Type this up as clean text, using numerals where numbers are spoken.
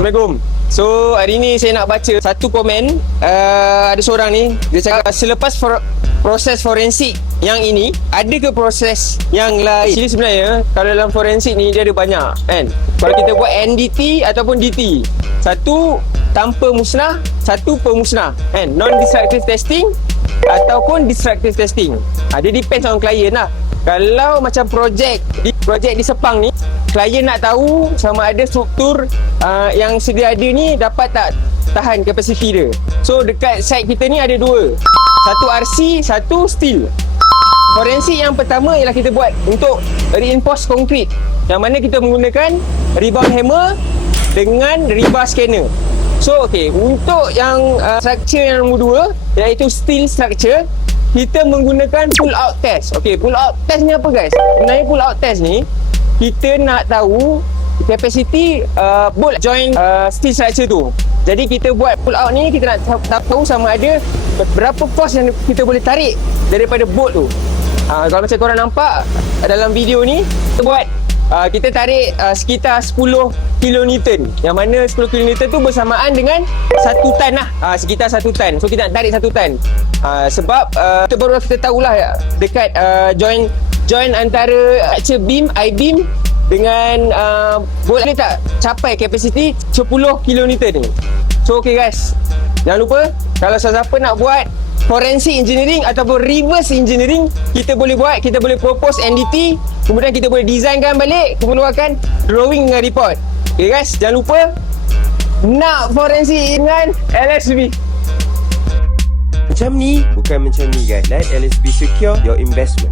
Assalamualaikum. So hari ni saya nak baca satu komen. Ada seorang ni, dia cakap selepas proses forensik yang ini, ada ke proses yang lain? Jadi sebenarnya kalau dalam forensik ni dia ada banyak kan. Kalau kita buat NDT ataupun DT, satu tanpa musnah, satu pemusnah kan. Non-destructive testing ataupun destructive testing. Dia depends on client lah. Kalau macam projek di Sepang ni, klien nak tahu sama ada struktur yang sedia ada ni dapat tak tahan kapasiti dia. So dekat site kita ni ada dua, satu RC, satu steel. Forensik yang pertama ialah kita buat untuk reinforce concrete, yang mana kita menggunakan rebound hammer dengan rebar scanner. So untuk yang structure yang nombor dua, iaitu steel structure, kita menggunakan pull out test. Pull out test ni apa guys? Sebenarnya pull out test ni kita nak tahu kapasiti bolt joint steel structure tu. Jadi kita buat pull out ni, kita nak tahu sama ada berapa force yang kita boleh tarik daripada bolt tu. Kalau macam korang nampak dalam video ni, kita buat kita tarik sekitar 10 kilonewton, yang mana 10 kilonewton tu bersamaan dengan 1 tan lah, sekitar 1 tan. So kita nak tarik 1 tan. Sebab kita baru kita tahulah dekat join antara structure beam, I-beam dengan bolt ni tak capai kapasiti 10 kilonewton ni. So guys, jangan lupa kalau siapa nak buat forensic engineering ataupun reverse engineering, kita boleh buat, kita boleh propose NDT, kemudian kita boleh designkan balik, keluarkan drawing dengan report. Guys, jangan lupa nak forensik dengan LSB. Macam ni, bukan macam ni guys. Let LSB secure your investment.